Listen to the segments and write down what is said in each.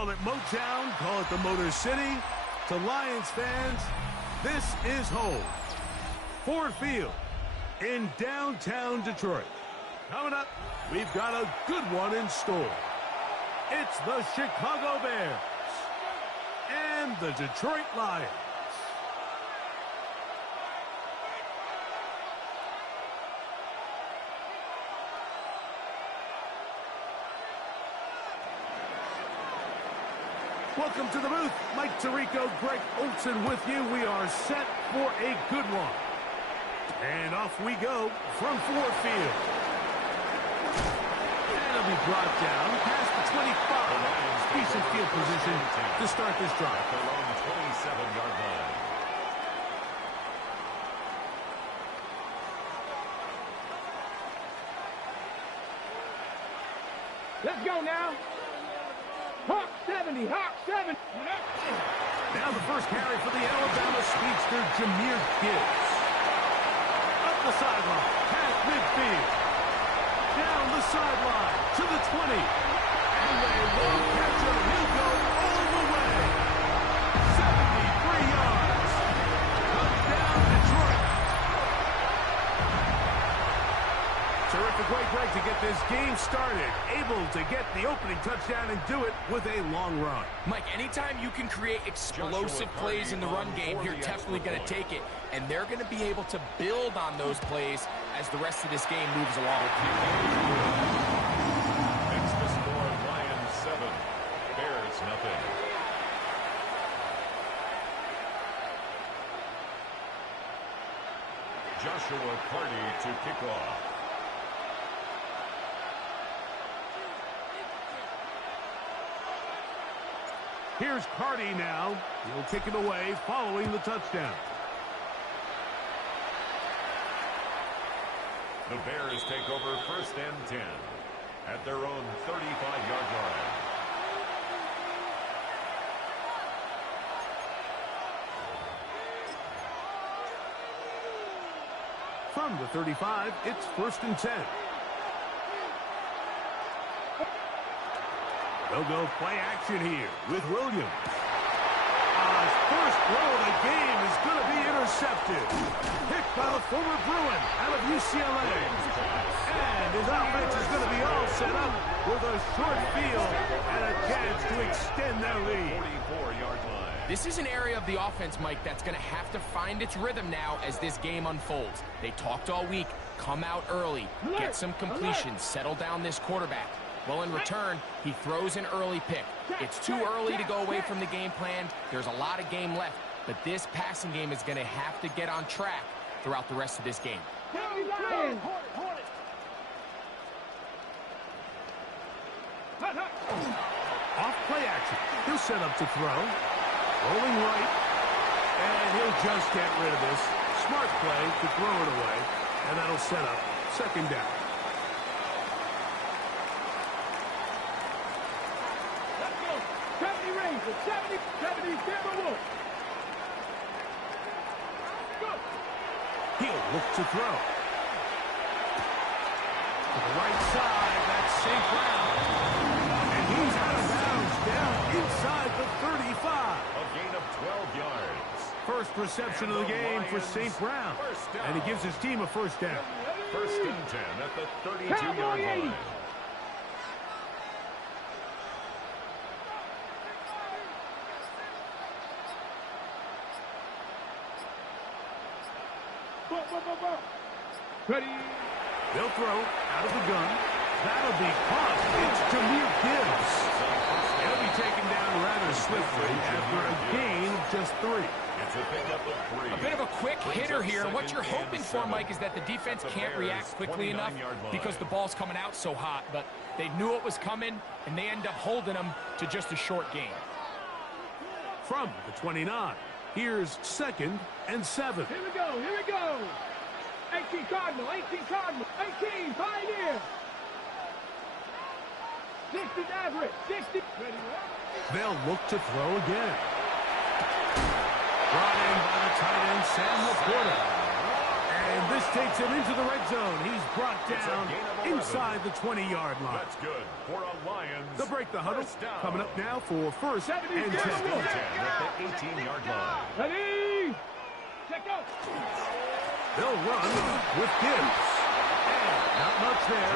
Call it Motown, call it the Motor City. To Lions fans, this is home. Ford Field in downtown Detroit. Coming up, we've got a good one in store. It's the Chicago Bears and the Detroit Lions. Welcome to the booth. Mike Tirico, Greg Olson with you. We are set for a good one. And off we go from Ford Field. And it'll be brought down past the 25. Decent field position to start this drive. Their own 27-yard line. Let's go now. Hawk 70, Hawk 70. Now the first carry for the Alabama speedster, Jahmyr Gibbs. Up the sideline, past midfield. Down the sideline to the 20. And a long catcher, he'll go all the way. 73 yards. Touchdown, Detroit. Terrific way, Greg, to get this game started. Able to get the opening touchdown and do it with a long run. Mike, anytime you can create explosive plays in the run game, you're definitely going to take it. And they're going to be able to build on those plays as the rest of this game moves along. Makes the score Lions 7, Bears nothing. Joshua Carty to kick off. Here's Carty now. He'll kick it away following the touchdown. The Bears take over 1st and 10 at their own 35-yard line. From the 35, it's 1st and 10. They'll go play action here with Williams. His first throw of the game is going to be intercepted. Picked by the former Bruin out of UCLA. And his offense is going to be all set up with a short field and a chance to extend their lead. 44-yard line. This is an area of the offense, Mike, that's going to have to find its rhythm now as this game unfolds. They talked all week. Come out early. Get some completions. Settle down this quarterback. Well, in return, he throws an early pick. It's too early to go away from the game plan. There's a lot of game left, but this passing game is going to have to get on track throughout the rest of this game. Off play action. He'll set up to throw. Rolling right. And he'll just get rid of this. Smart play to throw it away. And that'll set up 2nd down. Let's go. 70 range. 70 Denver Wolf. Go. He'll look to throw. To the right side, that's St. Brown. And he's out of bounds, down inside the 35. A gain of 12 yards. First reception of the game for St. Brown. And he gives his team a 1st down. 1st and 10 at the 32-yard line. Ready. They'll throw out of the gun. That'll be caught. It's Jahmyr Gibbs. He'll be taken down rather swiftly after a gain of just 3. It's a pickup of 3. A bit of a quick hitter here. What you're hoping for, Mike, is that the defense can't react quickly enough because the ball's coming out so hot. But they knew it was coming, and they end up holding them to just a short gain. From the 29, here's 2nd and 7. Here we go. Here we go. 18 Cardinal. 18 Cardinal. 18 Pioneer. 60 Maverick. 60. Ready. They'll look to throw again. Brought in by the tight end, Sam Laporta. And And this takes him into the red zone. He's brought down inside the 20-yard line. That's good for a Lions. They'll break the huddle. Coming up now for first and 10. At the 18-yard line. Ready? Check out. They'll run with Gibbs. And not much there.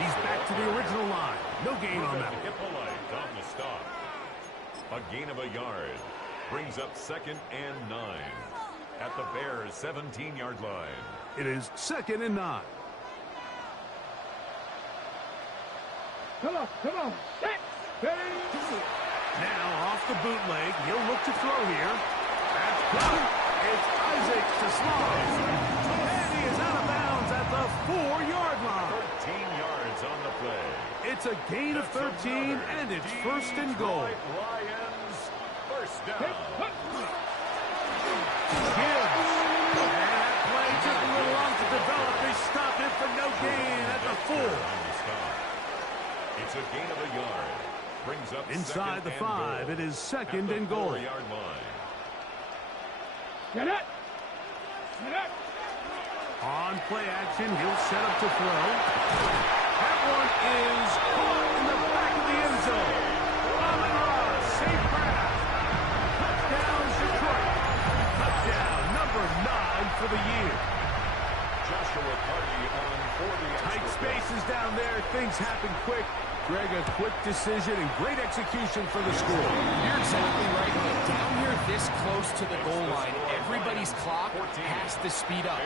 He's back to the original line. No gain on that. Hippolyte on the stop. A gain of a yard. Brings up 2nd and 9. At the Bears' 17-yard line. It is 2nd and 9. Come on. Set. Ready? Now off the bootleg. He'll look to throw here. That's good. It's Isaac to Small. And he is out of bounds at the 4-yard line. 13 yards on the play. It's a gain of 13, and it's 1st and goal. Lions, first down. Gibbs. And that play took a little long to develop. They stop it for no gain at the 4. It's a gain of a yard. Brings up inside the 5. It is 2nd and goal. 4-yard line. Get it. On play action, he'll set up to throw. That one is caught in the back of the end zone. Amon-Ra, safe grab. Touchdown, Detroit. Touchdown, number 9 for the year. Joshua Carty on for the tight spaces down there. Things happen quick. Greg, a quick decision and great execution for the score. You're exactly right. Down here this close to the goal line, everybody's clock has to speed up.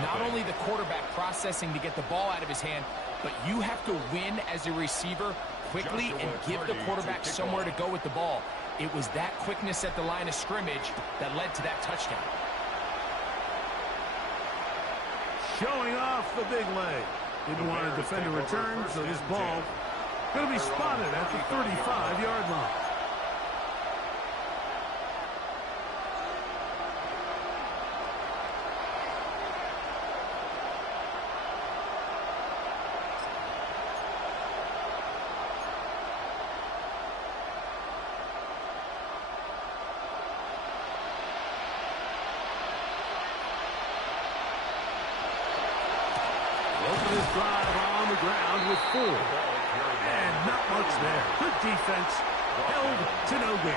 Not only the quarterback processing to get the ball out of his hand, but you have to win as a receiver quickly and give the quarterback somewhere to go with the ball. It was that quickness at the line of scrimmage that led to that touchdown. Showing off the big leg. Didn't want to defend a return, so this ball going to be spotted at the 35-yard line. Open his drive on the ground with 4. And not much there. Good defense. Held to no gain.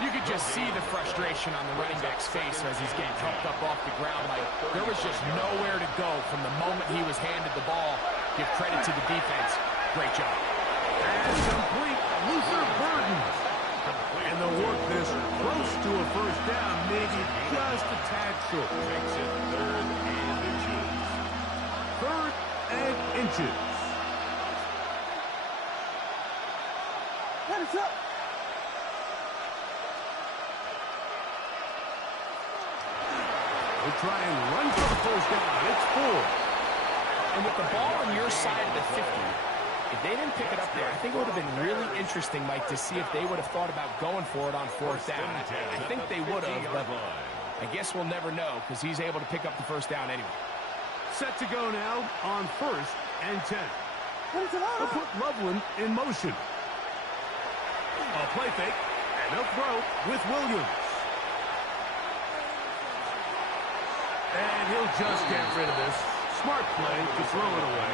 You could just see the frustration on the running back's face as he's getting helped up off the ground. Like there was just nowhere to go from the moment he was handed the ball. Give credit to the defense. Great job. And complete. Luther Burden. And they'll work this close to a first down. Maybe just a tad short. Makes it 3rd and inches. 3rd and inches. Hands up. We'll try and run for the first down. It's 4. And with the ball on your side of the 50, if they didn't pick it up there, I think it would have been really interesting, Mike, to see if they would have thought about going for it on 4th down. I think they would have, but I guess we'll never know because he's able to pick up the first down anyway. Set to go now on 1st and 10. They'll put Loveland in motion. A play fake, and they'll throw with Williams. And he'll just get rid of this. Smart play to throw it away,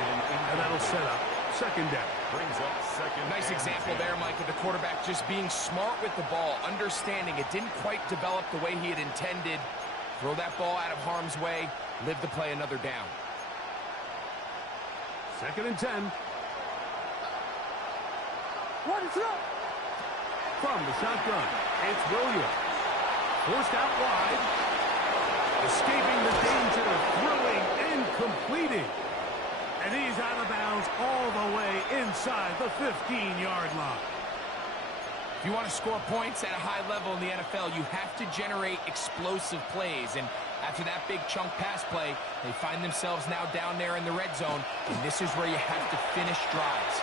and that'll set up 2nd down. Brings up 2nd. Nice example there, Mike, of the quarterback just being smart with the ball, understanding it didn't quite develop the way he had intended. Throw that ball out of harm's way, live to play another down. 2nd and 10. From the shotgun, it's Williams. Forced out wide. Escaping the danger, throwing and completing. And he's out of bounds all the way inside the 15-yard line. If you want to score points at a high level in the NFL, you have to generate explosive plays. And after that big chunk pass play, they find themselves now down there in the red zone. And this is where you have to finish drives.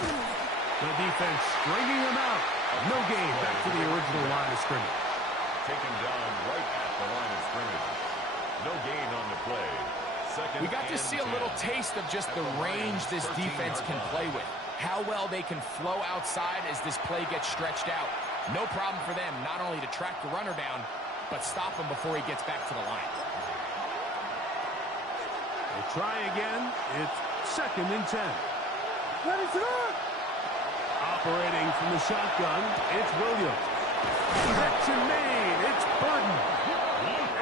The defense stringing them out. No gain back to the original line of scrimmage. Taken down right at the line of scrimmage. No gain on the play. We got to see a little taste of just the range this defense can play with. How well they can flow outside as this play gets stretched out. No problem for them not only to track the runner down, but stop him before he gets back to the line. They try again. It's 2nd and 10. Operating from the shotgun, it's Williams. Connection made. It's Burton.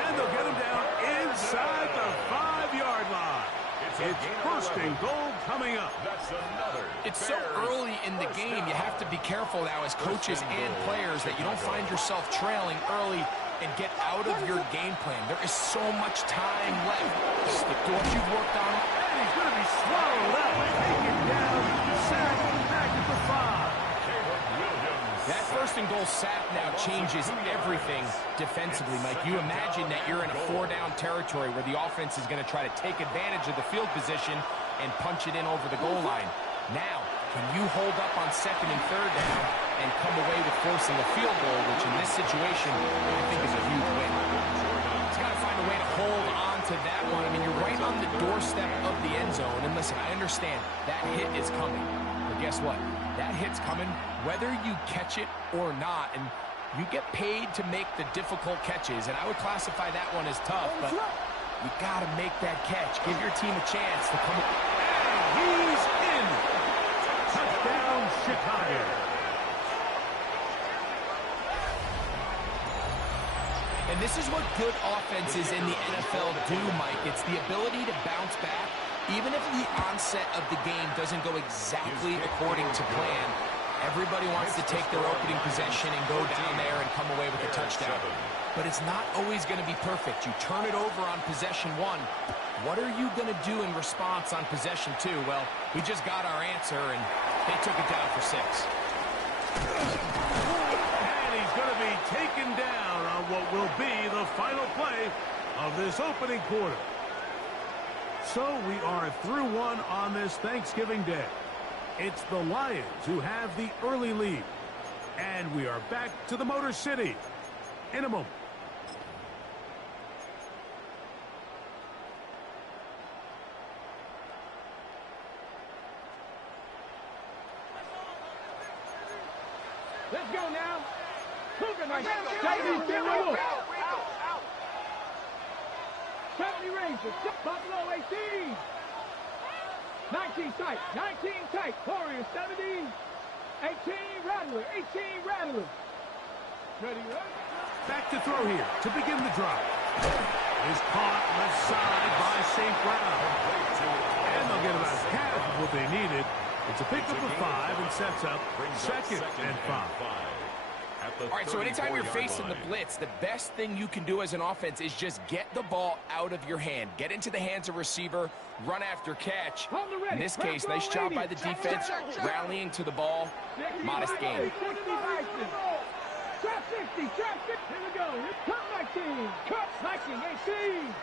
And they'll get him down inside the 5-yard line. It's 1st and goal coming up. It's so early in the game, you have to be careful now as coaches and players that you don't find yourself trailing early and get out of your game plan. There is so much time left. Stick to what you've worked on. And he's going to be swallowed up. Taken down. Sacked back at the 5. That 1st and goal sack now changes everything defensively, Mike. You imagine that you're in a 4-down territory where the offense is going to try to take advantage of the field position and punch it in over the goal line. Now, can you hold up on 2nd and 3rd down and come away with forcing a field goal, which in this situation I think is a huge win. He's got to find a way to hold on to that one. I mean, you're right on the doorstep of the end zone. And listen, I understand that hit is coming. But guess what? That hit's coming whether you catch it or not. And you get paid to make the difficult catches. And I would classify that one as tough. But you got to make that catch. Give your team a chance to come. And he's in. Touchdown, Chicago. And this is what good offenses in the NFL do, Mike. It's the ability to bounce back, even if the onset of the game doesn't go exactly according to plan. Everybody wants to take their opening possession and go down there and come away with a touchdown. But it's not always going to be perfect. You turn it over on possession 1. What are you going to do in response on possession 2? Well, we just got our answer, and they took it down for 6. And he's going to be taken down on what will be the final play of this opening quarter. So we are through one on this Thanksgiving Day. It's the Lions who have the early lead. And we are back to the Motor City in a moment. Let's go now. Cougar nice. 70 Rangers. Buffalo 18. 19 tight. 19 tight. Warriors 70. 18 Rattler. 18 Rattler. Ready, right? Back to throw here to begin the drive. Is caught left side by St. Brown. And they'll get about half of what they needed. It's a pickup of 5 and sets up 2nd and 5. All right, so anytime you're facing the blitz, the best thing you can do as an offense is just get the ball out of your hand. Get into the hands of receiver, run after catch. In this case, nice job by the defense, rallying to the ball. Modest game. Trap 60, trap 60. Here we go. Cut 19. Cut 19, 18.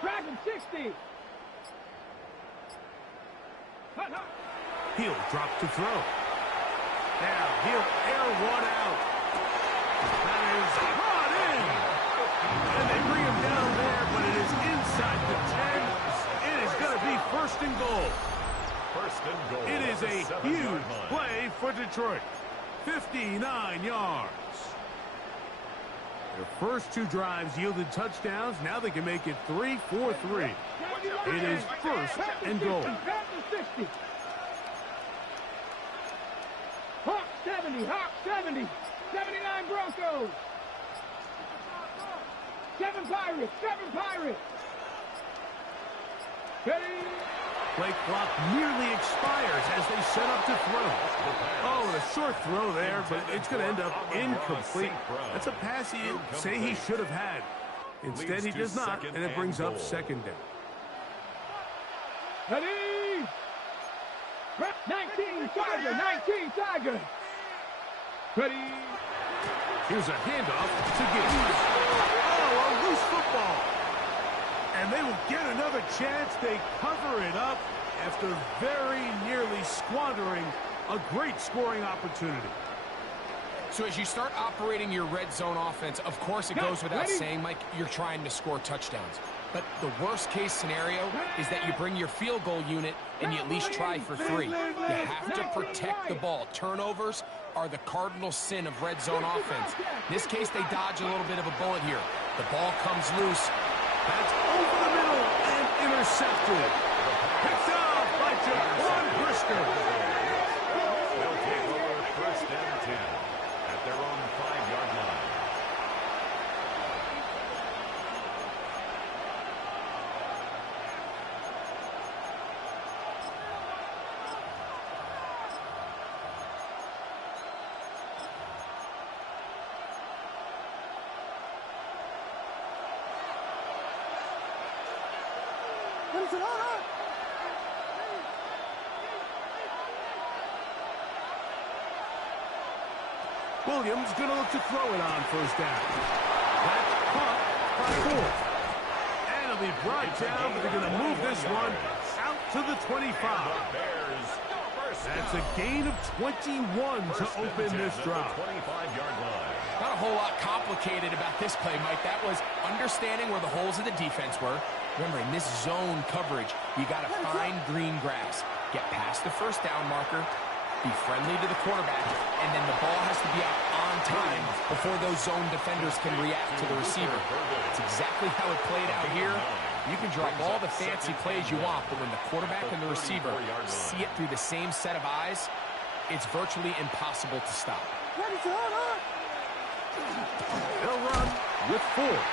Dragon 60. He'll drop to throw. Now he'll air one out. That is brought in. And they bring him down there, but it is inside the 10. It is going to be 1st and goal. 1st and goal. It is a huge play for Detroit. 59 yards. Their first 2 drives yielded touchdowns. Now they can make it 3-4-3. It is 1st and goal. Hawk 70, Hawk 70. 79 Broncos. 7 Pirates, 7 Pirates. Ready? Play clock nearly expires as they set up to throw. Oh, and a short throw there, but it's going to end up incomplete. That's a pass he'd say he should have had. Instead, he does not, and it brings up 2nd down. Ready? 19 Tiger, 19 Tiger. Ready? Here's a handoff to Gibbs. Oh, a loose football. And they will get another chance. They cover it up after very nearly squandering a great scoring opportunity. So as you start operating your red zone offense, of course it goes without saying, Mike, you're trying to score touchdowns. But the worst case scenario is that you bring your field goal unit and you at least try for 3. You have to protect the ball. Turnovers are the cardinal sin of red zone offense. In this case, they dodge a little bit of a bullet here. The ball comes loose. That's over the middle, and Intercepted. Picked off by Jaquan Brisker. They'll take over first and 10 at their own 5-yard line. Williams going to look to throw it on first down. That's caught by Ford. And it'll be brought down, but they're going to move this one out to the 25. That's a gain of 21 to open this drive. 25-yard line. Not a whole lot complicated about this play, Mike. That was understanding where the holes of the defense were. Remember, in this zone coverage, you got to find green grass. Get past the first down marker, be friendly to the quarterback, and then the ball has to be out on time before those zone defenders can react to the receiver. It's exactly how it played out here. You can drop all the fancy plays you want, but when the quarterback and the receiver see it through the same set of eyes, it's virtually impossible to stop. They'll run with Ford.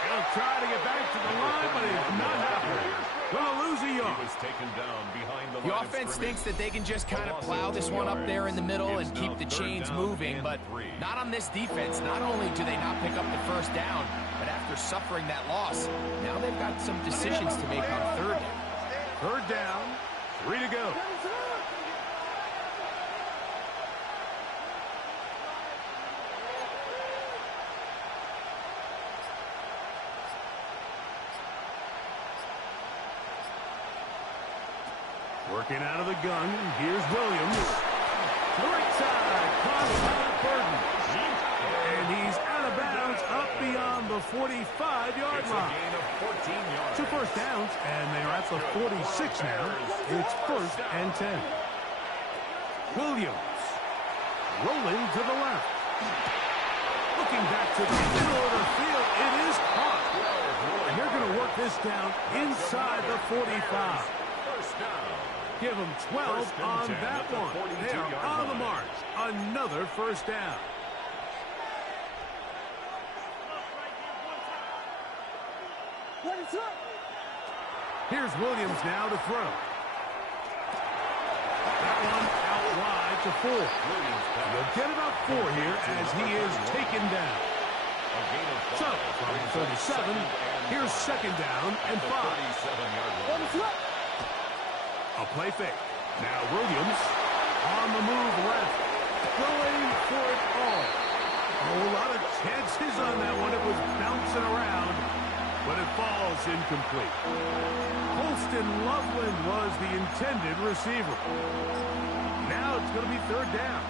He'll try to get back to the line, but it's not happening. Gonna lose a yard. He was taken down behind the The offense thinks that they can just kind of plow this one up there in the middle and keep the chains moving, but not on this defense. Not only do they not pick up the first down, but after suffering that loss, now they've got some decisions to make on third down. Third down, 3 to go. Working out of the gun, here's Williams. To the right side, caught by Burton. And he's out of bounds up beyond the 45-yard line. Gain of 14 yards. 2 first downs, and they're at the 46 now. It's first and 10. Williams rolling to the left. Looking back to the middle of the field, it is caught. And they're going to work this down inside the 45. First down. Give them 12 on that one. They are on the march. Another first down. Here's Williams now to throw. That one out wide to Ford. He'll get about 4 here as he is taken down. So, from 37, here's second down and 5. A play fake. Now Williams on the move left. Going for it all. A whole lot of chances on that one. It was bouncing around, but it falls incomplete. Holston Loveland was the intended receiver. Now it's going to be third down.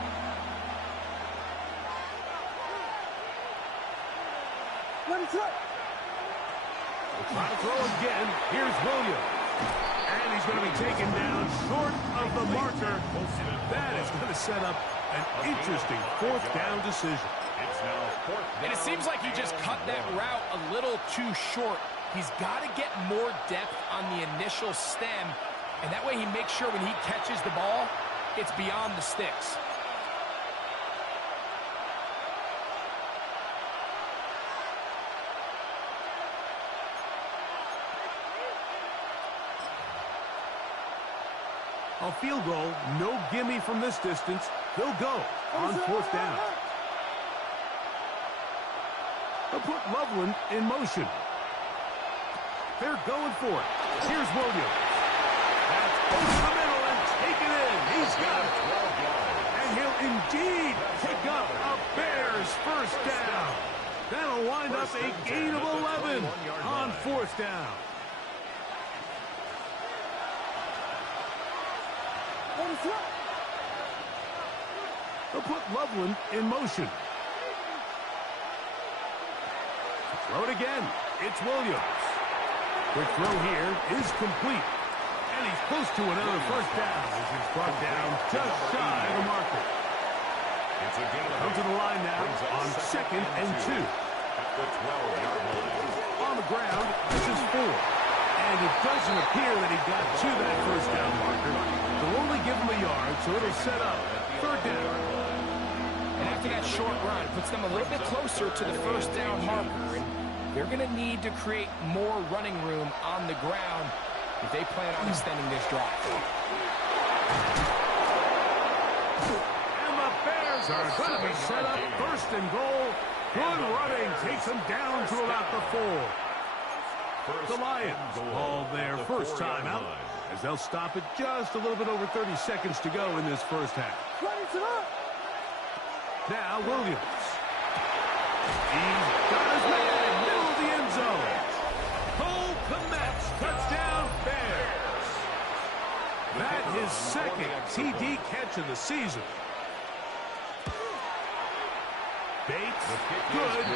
We'll try to throw again. Here's Williams. And he's going to be taken down short of the marker. That is going to set up an interesting fourth down decision. And it seems like he just cut that route a little too short. He's got to get more depth on the initial stem, and that way he makes sure when he catches the ball, it's beyond the sticks. A field goal, no gimme from this distance. They'll go on fourth down. They'll put Loveland in motion. They're going for it. Here's Williams. That's over the middle and taken in. He's got it. And he'll indeed pick up a Bears first down. That'll wind up a gain of 11 on fourth down. They'll put Loveland in motion. Throw it again. It's Williams. Quick throw here is complete. And he's close to another first down as he's brought down just shy of the marker. Come to the line now on second and 2. At the 12-yard line. On the ground, this is Ford. And it doesn't appear that he got to that first down marker. They'll only give him a yard, so it'll set up third down. And after that short run, puts them a little bit closer to the first down marker. And they're going to need to create more running room on the ground if they plan on extending this drive. And the Bears are going to be set up first and goal. Good running takes them down to about the 4. The Lions called their first timeout as they'll stop it just a little bit over 30 seconds to go in this first half. Now Williams. He's got his man, middle of the end zone. Cole Kmet's touchdown Bears. That his second TD catch of the season. Bates, good,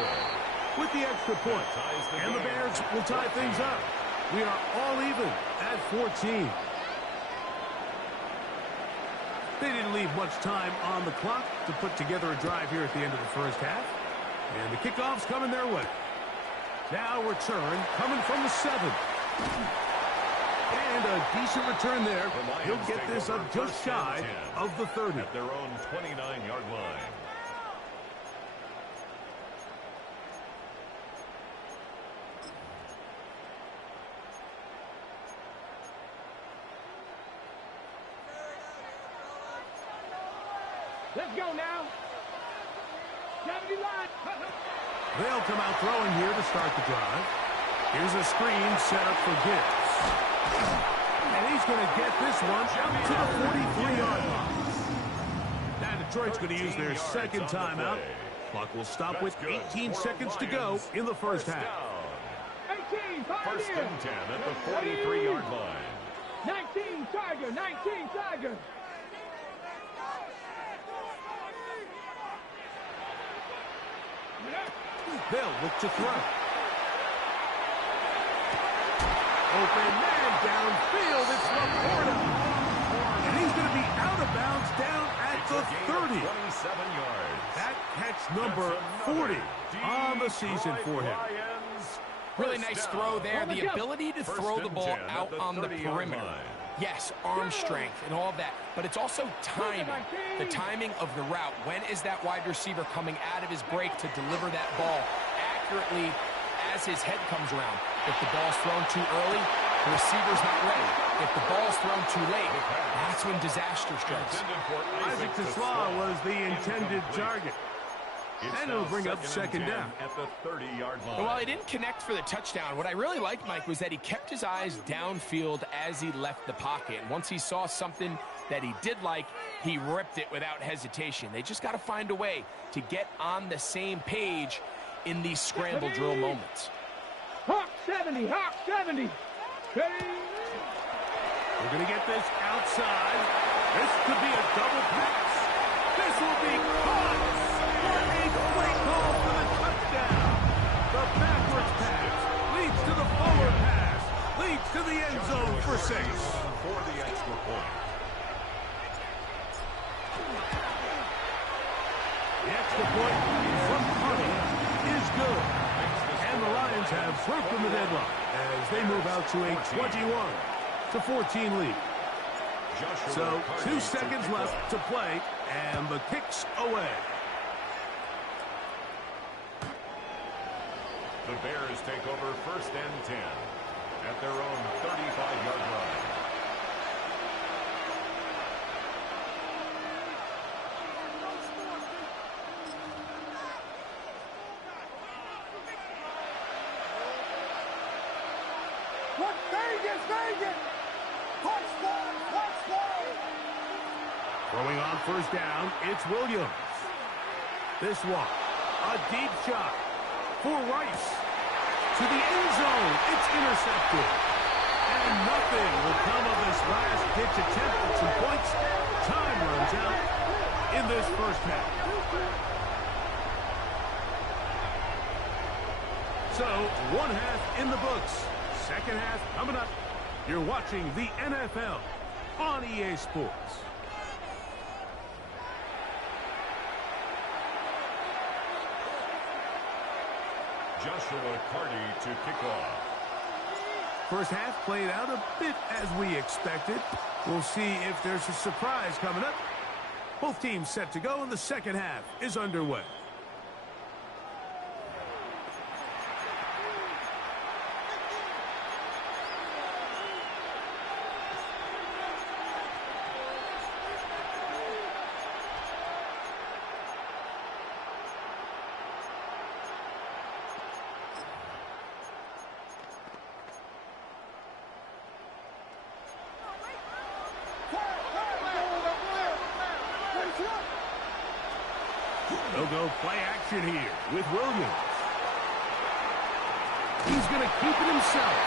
with the extra point. And the Bears will tie things up. We are all even at 14. They didn't leave much time on the clock to put together a drive here at the end of the first half. And the kickoff's coming their way. Now return coming from the 7. And a decent return there. He'll get this up just shy of the 30. At their own 29-yard line. Let's go now. 70 line. They'll come out throwing here to start the drive. Here's a screen set up for Gibbs. And he's going to get this one out to the 43-yard line. Now Detroit's going to use their second timeout. Clock will stop with 18 seconds to go in the first half. 18, First and 10 at the 43-yard line. 19, Tiger, 19, Tiger. They'll look to throw. Open man downfield. It's Laporta. And he's going to be out of bounds down at the 30. 27 yards. That catch number 40 on the season for him. Really nice throw there. The ability to throw the ball out on the perimeter. Yes, arm strength and all of that, but it's also timing. The timing of the route. When is that wide receiver coming out of his break to deliver that ball accurately as his head comes around? If the ball's thrown too early, the receiver's not ready. If the ball's thrown too late, that's when disaster strikes. Isaac Tesla was the intended target. And it'll bring up second down. At the 30-yard line. Well, while he didn't connect for the touchdown, what I really liked, Mike, was that he kept his eyes downfield as he left the pocket. And once he saw something that he did like, he ripped it without hesitation. They just got to find a way to get on the same page in these scramble drill moments. Hawk 70, Hawk 70. We're going to get this outside. This could be a double pass. This will be caught. What a great call for the touchdown. The backwards pass leads to the forward pass. Leads to the end zone for 6. For the extra point. The extra point from Carney is good. And the Lions have broken the deadlock as they move out to a 21-14 lead. So 2 seconds left to play, and the kick's away. The Bears take over first and 10 at their own 35-yard line. What Vegas, Vegas! Touchdown, touchdown! Throwing on first down, it's Williams. This one, a deep shot for Rice. To the end zone, it's intercepted. And nothing will come of this last pitch attempt at some points. Time runs out in this first half. So, one half in the books. Second half coming up. You're watching the NFL on EA Sports. Joshua Carty to kick off. First half played out a bit as we expected. We'll see if there's a surprise coming up. Both teams set to go, and the second half is underway. They'll go play action here with Williams. He's going to keep it himself.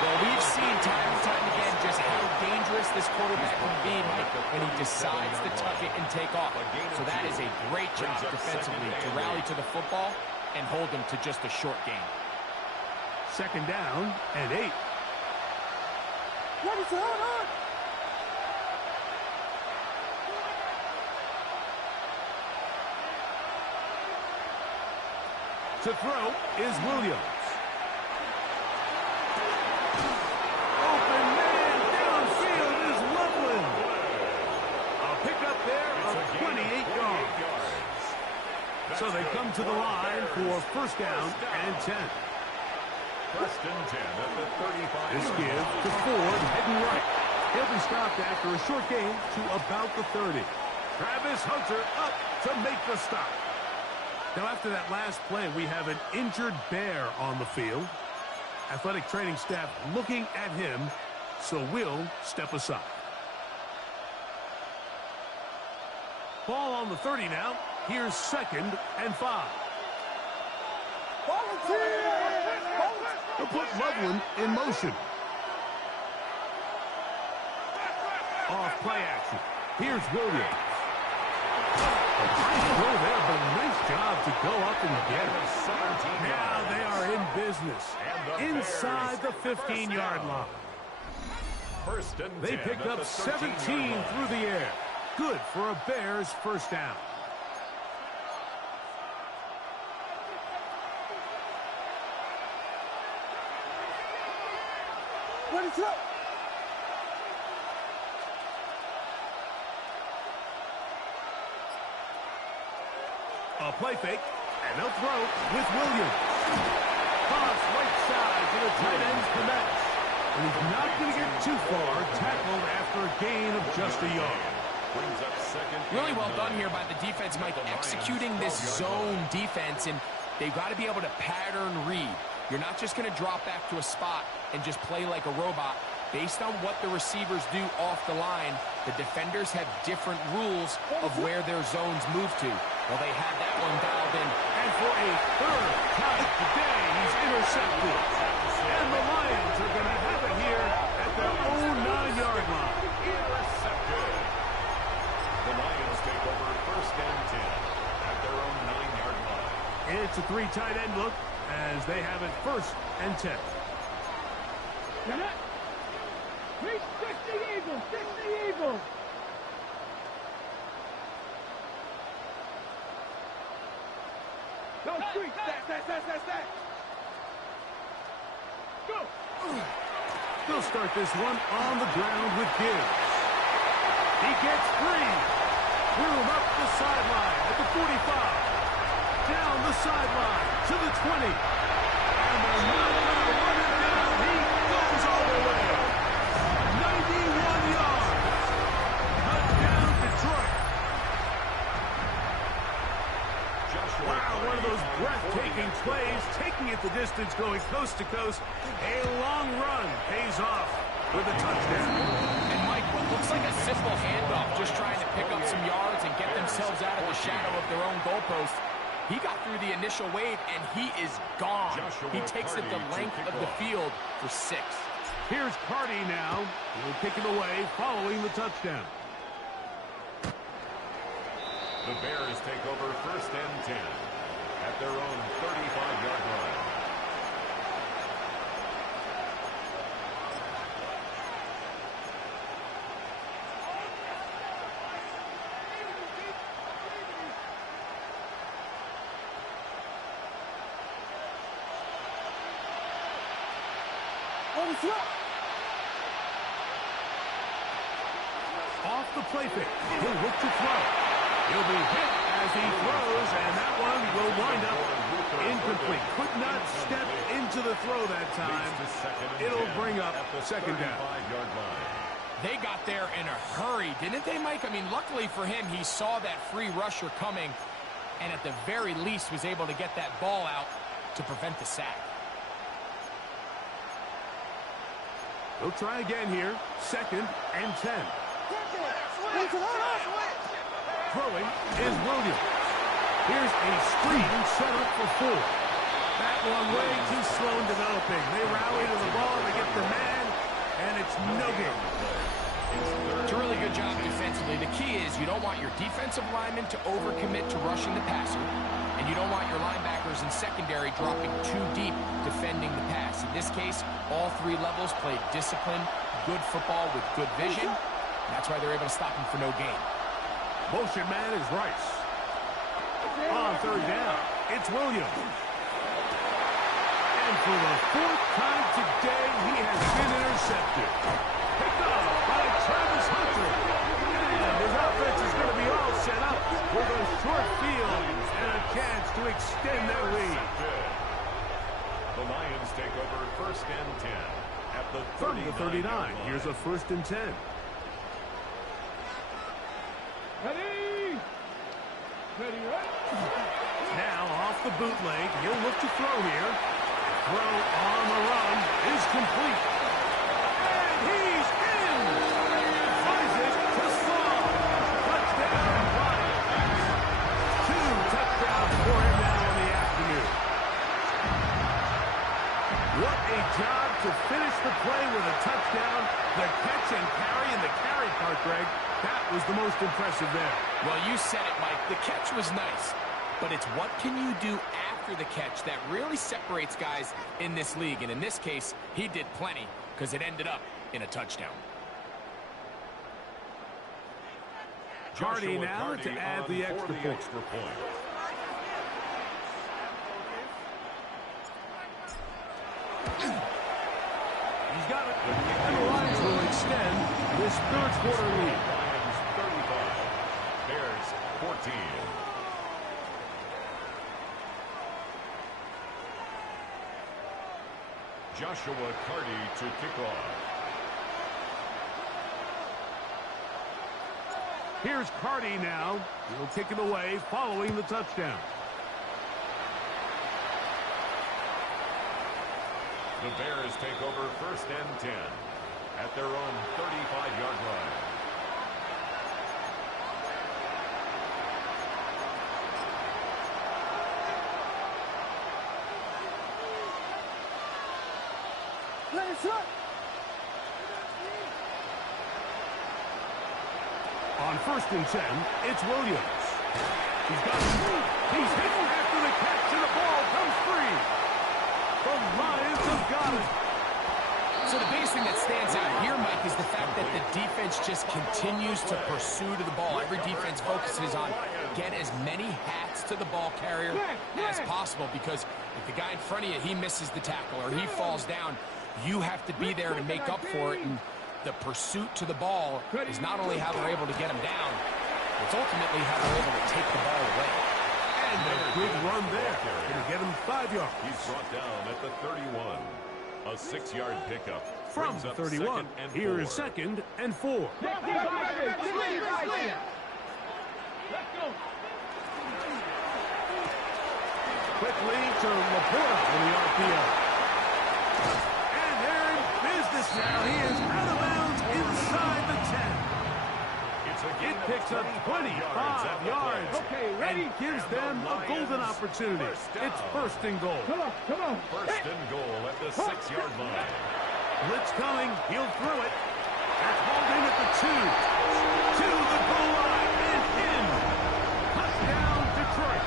Well, we've seen time and time again just how dangerous this quarterback can be, Mike, when he decides to tuck it and take off. So that is a great job defensively to rally to the football and hold him to just a short gain. Second down and 8. What is going on? To throw is Williams. Open man downfield is Loveland. A pickup there of 28 yards. So they come to the line for first down and 10. First and 10 at the 35. This gives to Ford heading right. He'll be stopped after a short gain to about the 30. Travis Hunter up to make the stop. Now, after that last play, we have an injured Bear on the field. Athletic training staff looking at him, so we'll step aside. Ball on the 30 now. Here's second and 5. They'll put Loveland in motion. Off play action. Here's Williams. Nice throw there, but a nice job to go up and get it. Now they are in business. Inside the 15-yard line. First and 10. They pick up 17 through the air. Good for a Bears first down. What is up? A play fake, and they'll throw with Williams. Toss right side to the tight end's Komet. And he's not going to get too far, tackled after a gain of just a yard. Brings up second. Really well done here by the defense, Mike, executing this zone defense, and they've got to be able to pattern read. You're not just going to drop back to a spot and just play like a robot. Based on what the receivers do off the line, the defenders have different rules of where their zones move to. Well, they had that one dialed in. And for a third time today, he's intercepted. And the Lions are going to have it here at their own 9-yard line. Intercepted. The Lions take over first and 10 at their own 9-yard line. It's a 3 tight end look as they have it first and 10. Reach 60 Eagles! 60 Eagles! Go, street! Stack! Go! They'll start this one on the ground with Gibbs. He gets free. Threw him up the sideline at the 45. Down the sideline to the 20. And they're not going to run it down. He goes all the way. 91 yards. Touchdown, Detroit. Wow, one of those breathtaking plays, taking it the distance, going coast to coast. A long run pays off with a touchdown. And Mike, what looks like a simple handoff, just trying to pick up some yards and get themselves out of the shadow of their own goalpost. He got through the initial wave, and he is gone. He takes it the length of the field for 6. Here's Carty now. He'll kick it away following the touchdown. The Bears take over first and 10 at their own 35-yard line. Off the play fake. He'll look to throw. He'll be hit as he throws, and that one will wind up incomplete. Could not step into the throw that time. It'll bring up second down. They got there in a hurry, didn't they, Mike? I mean, luckily for him, he saw that free rusher coming, and at the very least was able to get that ball out to prevent the sack. He'll try again here. 2nd and 10. Throwing is Williams. Here's a screen set up for 4. That one way too slow in developing. They rally to the ball, they get the man, and it's no game. It's a really good job defensively. The key is you don't want your defensive linemen to overcommit to rushing the passer, and you don't want your linebackers in secondary dropping too deep defending the pass. In this case, all 3 levels played disciplined, good football with good vision. That's why they're able to stop him for no gain. Motion man is Rice. On 3rd down, it's Williams. And for the 4th time today, he has been intercepted. Picked up by Travis Hunter. And his offense is going to be all set up with a short field and a chance to extend their lead. The Lions take over 1st and 10 at the 39. From the 39, here's a 1st and 10. Ready? Ready, right? Now off the bootleg, he'll look to throw here. Throw on the run is complete. And he's in! Finds it to Slaw. Touchdown, Lions. 2 touchdowns for him now in the afternoon. What a job to finish the play with a touchdown. The catch and carry in the carry part, Greg. That was the most impressive there. Well, you said it, Mike. The catch was nice, but it's what can you do after the catch that really separates guys in this league. And in this case, he did plenty because it ended up in a touchdown. Cardi now to add the extra point. He's got it. And the Lions will extend this 3rd quarter lead. Lions 35, Bears 14. Joshua Cardi to kick off. Here's Cardi now. He'll kick it away following the touchdown. The Bears take over 1st and 10 at their own 35-yard line. On 1st and 10, it's Williams. He's got him. He's hit after the catch, and the ball comes free. The Lions have got it. So the biggest thing that stands out here, Mike, is the fact that the defense just continues to pursue to the ball. Every defense focuses on get as many hats to the ball carrier as possible, because if the guy in front of you, he misses the tackle or he falls down, you have to be there to make up for it. And the pursuit to the ball is not only how they're able to get him down, it's ultimately how they're able to take the ball away. And a good run there. Going to get him 5 yards. He's brought down at the 31. A 6-yard pickup. From the 31, here is 2nd and 4. Let's go. Quickly to Laporta on the RPO. And they're in business now. He is out of bounds inside the 10. It picks up 25 yards Okay, ready? and gives them a golden opportunity. It's 1st and goal. Come on, come on. 1st and goal at the 6-yard line. Blitz coming. He'll throw it. That's hauled in at the 2. To the goal line and in. Touchdown, Detroit.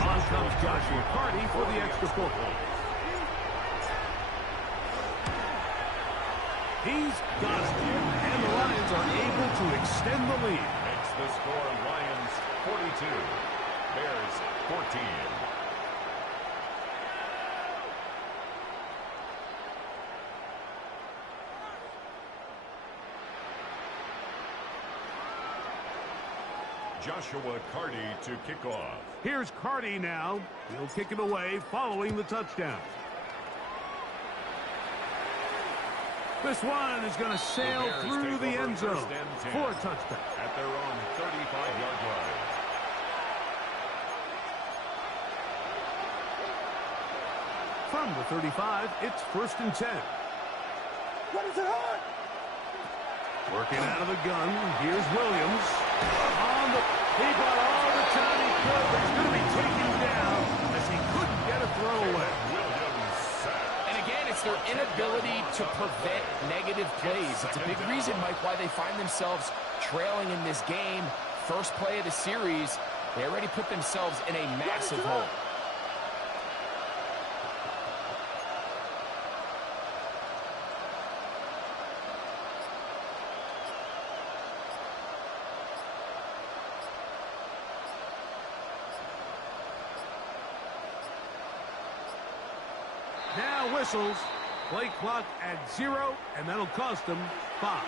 On comes Joshua Cardi for the extra point. He's got it. And the Lions are able to extend the lead. Makes the score Lions 42, Bears 14. Joshua Carty to kick off. Here's Carty now. He'll kick it away following the touchdown. This one is going to sail through the end zone for a touchdown. At their own 35-yard line. From the 35, it's 1st and 10. What is it on? Working out of the gun, here's Williams. He got all the time he could, but he's going to be taken down as he couldn't get a throw away. And again, it's their inability to prevent negative plays. It's a big reason, Mike, why they find themselves trailing in this game. First play of the series, they already put themselves in a massive hole. Now whistles. Play clock at 0, and that'll cost them 5.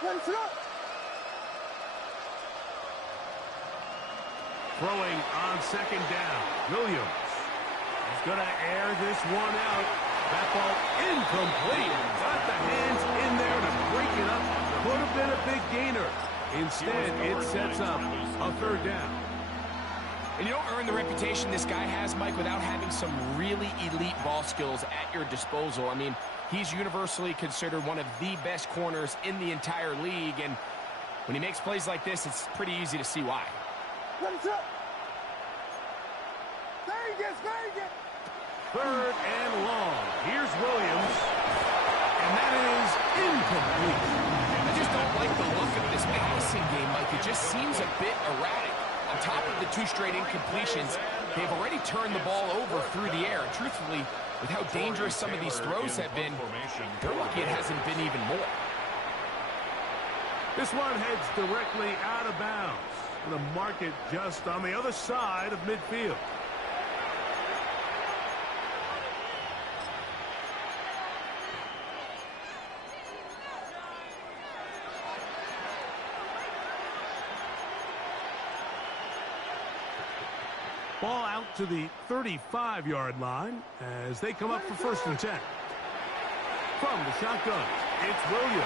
What is it on? Throwing on 2nd down. Williams. He's going to air this one out. That ball incomplete. Got the hands in there to break it up. Could have been a big gainer. Instead, it sets up a 3rd down. And you don't earn the reputation this guy has, Mike, without having some really elite ball skills at your disposal. I mean, he's universally considered one of the best corners in the entire league. And when he makes plays like this, it's pretty easy to see why. What is it? Vegas, Vegas! 3rd and long. Here's Williams. And that is incomplete. I just don't like the look of this passing game, Mike. It just seems a bit erratic. On top of the 2 straight incompletions, they've already turned the ball over through the air. And truthfully, with how dangerous some of these throws have been, they're lucky it hasn't been even more. This one heads directly out of bounds. The market just on the other side of midfield. Ball out to the 35-yard line as they come up for 1st and 10. From the shotgun, it's Williams.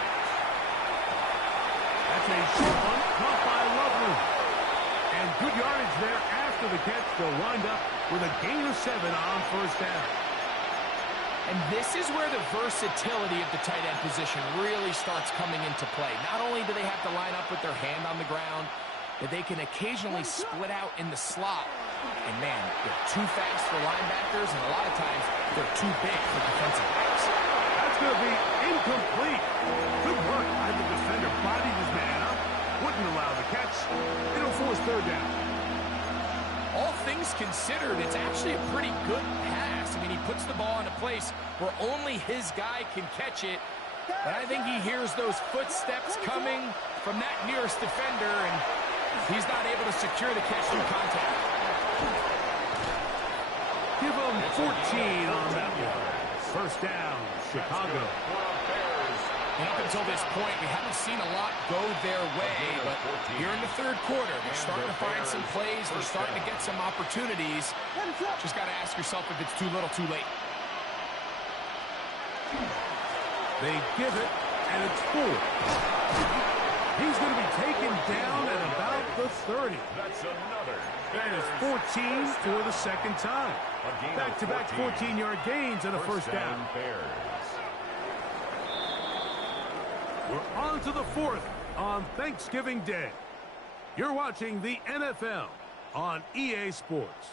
That's a short one caught by Loveland. And good yardage there after the catch. They'll wind up with a gain of 7 on 1st down. And this is where the versatility of the tight end position really starts coming into play. Not only do they have to line up with their hand on the ground, but they can occasionally split out in the slot. And man, they're too fast for linebackers, and a lot of times they're too big for defensive backs. That's going to be incomplete. Good work by the defender. Bodied his man up. Wouldn't allow the catch. It'll force 3rd down. All things considered, it's actually a pretty good pass. I mean, he puts the ball in a place where only his guy can catch it. But I think he hears those footsteps coming from that nearest defender, and he's not able to secure the catch through contact. Give him 14 on that one. 1st down, Chicago. And up until this point, we haven't seen a lot go their way, but here in the 3rd quarter, they're starting to find some plays. They're starting to get some opportunities. Just got to ask yourself if it's too little, too late. They give it, and it's 4. He's going to be taken down at about the 30. That's another. That is 14 for the 2nd time. Back-to-back 14-yard gains and a 1st down. We're on to the 4th on Thanksgiving Day. You're watching the NFL on EA Sports.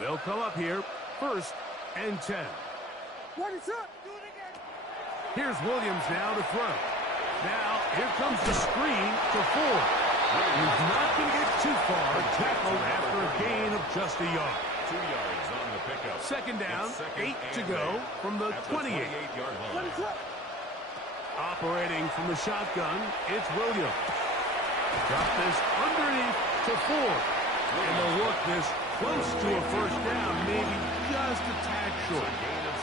They'll come up here, 1st and 10. What is up? Do it again. Here's Williams now to throw. Now, here comes the screen to Ford. He's not going to get too far. Tackled after a gain of just a yard. 2 yards on the pickup. Second down, 8 to go from the 28-yard line. Operating from the shotgun, it's Williams. Drop this underneath to Ford. And they'll work this close to a first down, maybe just a tad short.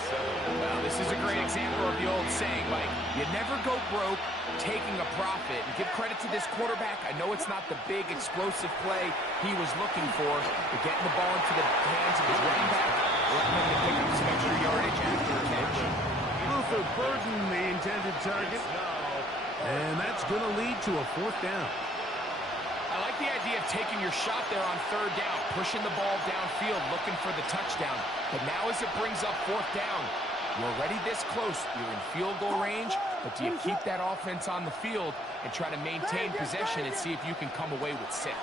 Well, this is a great example of the old saying, Mike. You never go broke taking a profit. And give credit to this quarterback. I know it's not the big, explosive play he was looking for, but getting the ball into the hands of his running back, letting him to pick up some extra yardage after a catch. Luther Burden, the intended target. And that's going to lead to a fourth down. I like the idea of taking your shot there on third down, pushing the ball downfield, looking for the touchdown. But now as it brings up fourth down, you're already this close. You're in field goal range, but do you keep that offense on the field and try to maintain possession and see if you can come away with 6? All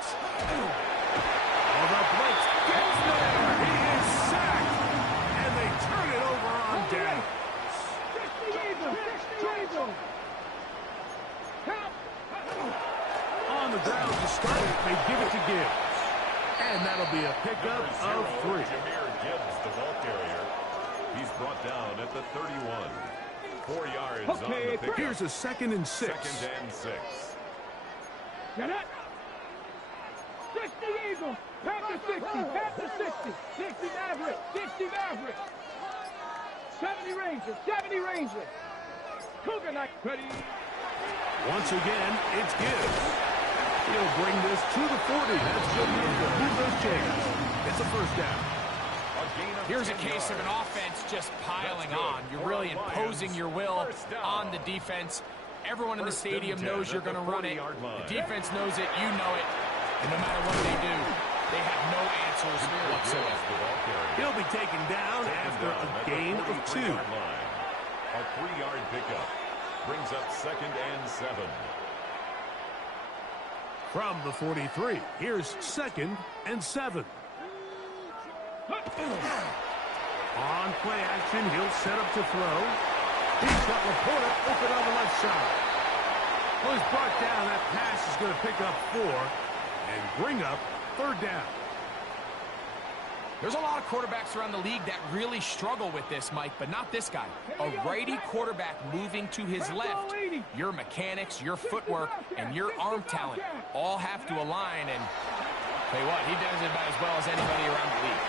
the blitz gets there. He is sacked. And they turn it over on down. On the ground to start it, they give it to Gibbs. And that'll be a pickup of 3. Jameer Gibbs, the ball carrier. He's brought down at the 31. 4 yards on the pickup. Here's a 2nd and 6. 2nd and 6. Get it. 60 Eagles. Panther 60. Panther 60. 60 Maverick. 60 Maverick. 70 Rangers. 70 Rangers. Cougar Knight. Ready. Once again, it's Gibbs. He'll bring this to the 40. That's good news to move those chains. It's a first down. Here's a case of an offense just piling on. You're really imposing your will on the defense. Everyone in the stadium knows you're going to run it. The defense knows it. You know it. And no matter what they do, they have no answers whatsoever. He'll be taken down after a gain of 2. A 3-yard pickup brings up 2nd and 7. From the 43, here's 2nd and 7. On play action, he'll set up to throw. He's got Laporta open on the left side. Well, he's brought down. That pass is going to pick up 4 and bring up 3rd down. There's a lot of quarterbacks around the league that really struggle with this, Mike, but not this guy. A righty quarterback moving to his left. Your mechanics, your footwork, and your arm talent all have to align, and tell you what, he does it about as well as anybody around the league.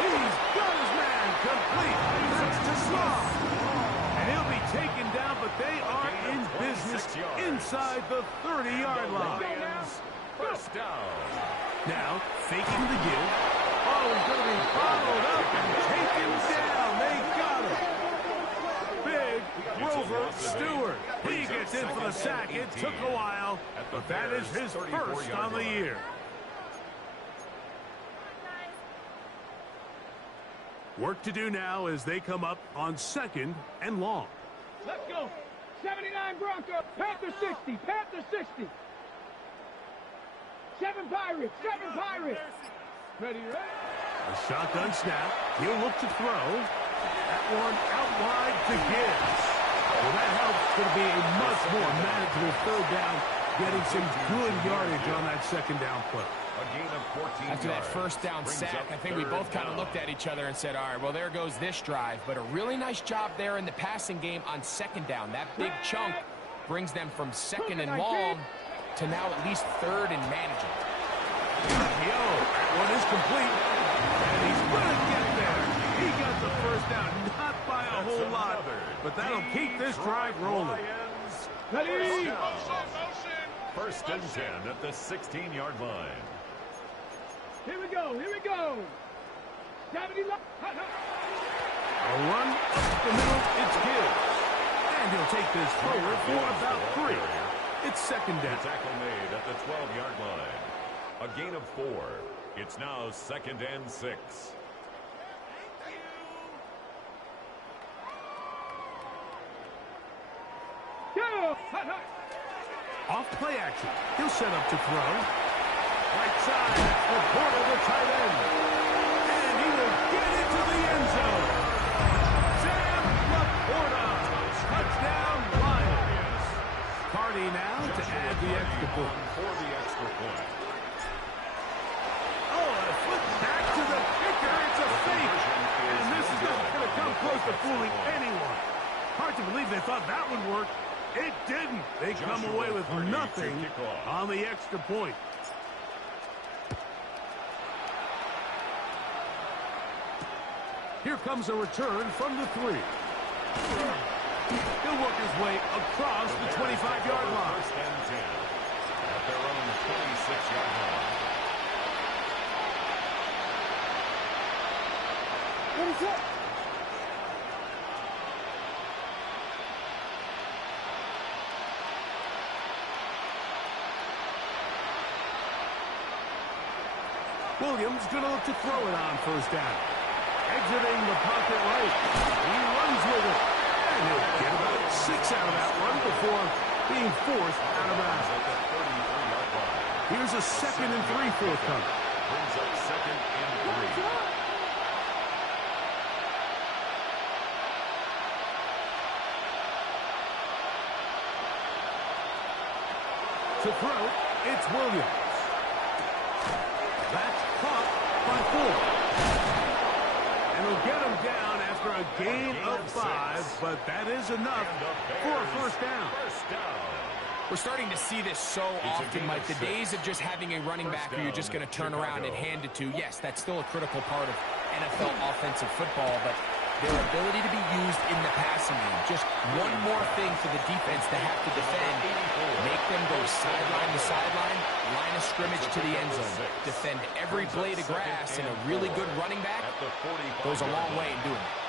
He's got his man complete. That's to Sloan. And he'll be taken down, but they are in business inside the 30-yard line. First down. Now, faking the give. Oh, he's going to be followed up and taken down. They got him. Big Grover Stewart. He gets in for the sack. It took a while, but that is his first on the year. Work to do now as they come up on 2nd and long. Let's go. 79 Broncos. Panther 60. Panther 60. 7 Pirates. 7 Pirates. Ready, ready. A shotgun snap. He'll look to throw. That one out wide to Gibbs. Well, that helps to be a much more manageable 3rd down, getting some good yardage on that 2nd down play. A gain of 14 After that yards. first down sack, I think we both kind of looked at each other and said, all right, well, there goes this drive. But a really nice job there in the passing game on 2nd down. That big chunk brings them from 2nd and long to now at least 3rd and manageable. Yo, that one is complete. And he's going to get there. He got the first down, not by a whole lot, but that'll keep this drive rolling. Ready. First and 10 at the 16-yard line. Here we go. Here we go. 70 left. A run up the middle, it's Gibbs. And he'll take this forward for about 3. It's 2nd down. Tackle made at the 12-yard line. A gain of 4. It's now 2nd and 6. Go. Off play action. He'll set up to throw. Right side, that's Laporta, the tight end. And he will get into the end zone. Sam Laporta. Touchdown, Lions. now to add the extra point. For the extra point. Oh, a flip back to the kicker. It's a fake. And this is not going to come close to fooling anyone. Hard to believe they thought that would work. It didn't. They come away with nothing on the extra point. Here comes a return from the 3. He'll work his way across the 25-yard line. First and 10 at their own 26-yard line. What is that? Williams going to look to throw it on first down. Exiting the pocket right. He runs with it. And he'll get about 6 out of that run before being forced out of bounds. Here's a 2nd and 3 forthcoming. Brings up 2nd and 3. To throw, it's Williams. That's caught by 4. And he'll get him down after a gain of 5, but that is enough for a first down. We're starting to see this so often, Mike. The days of just having a running back who you're just going to turn around and hand it to, yes, that's still a critical part of NFL offensive football, but their ability to be used in the passing game. Just one more thing for the defense to have to defend. Make them go sideline to sideline, line of scrimmage to the end zone. Defend every blade of grass, and a really good running back goes a long way in doing that.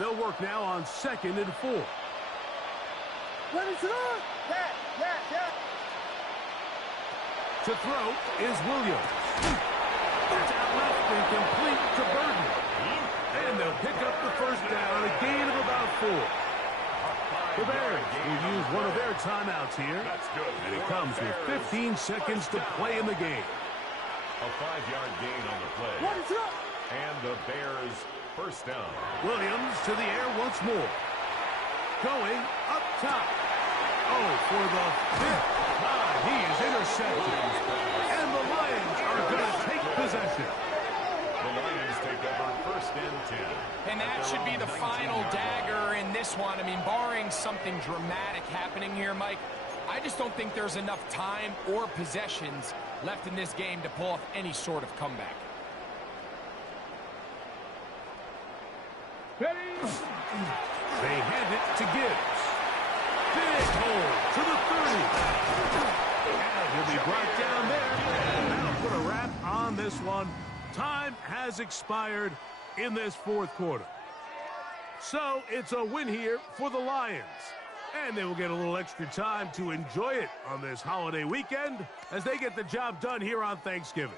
They'll work now on 2nd and 4. What is it on? Yeah. To throw is Williams. That's out left and complete to Burton. And they'll pick up the first down, a gain of about 4. The Bears will use one of their timeouts here. And it comes with 15 seconds to play in the game. A 5-yard gain on the play. What is it on? And the Bears first down. Williams to the air once more. Going up top. Oh, for the 5th time, he is intercepted. And the Lions are going to take possession. The Lions take over first and 10. And that should be the final dagger in this one. I mean, barring something dramatic happening here, Mike, I just don't think there's enough time or possessions left in this game to pull off any sort of comeback. They hand it to Gibbs. Big hole to the 30. And he'll be brought down there. And that'll put a wrap on this one. Time has expired in this 4th quarter. So it's a win here for the Lions. And they will get a little extra time to enjoy it on this holiday weekend as they get the job done here on Thanksgiving.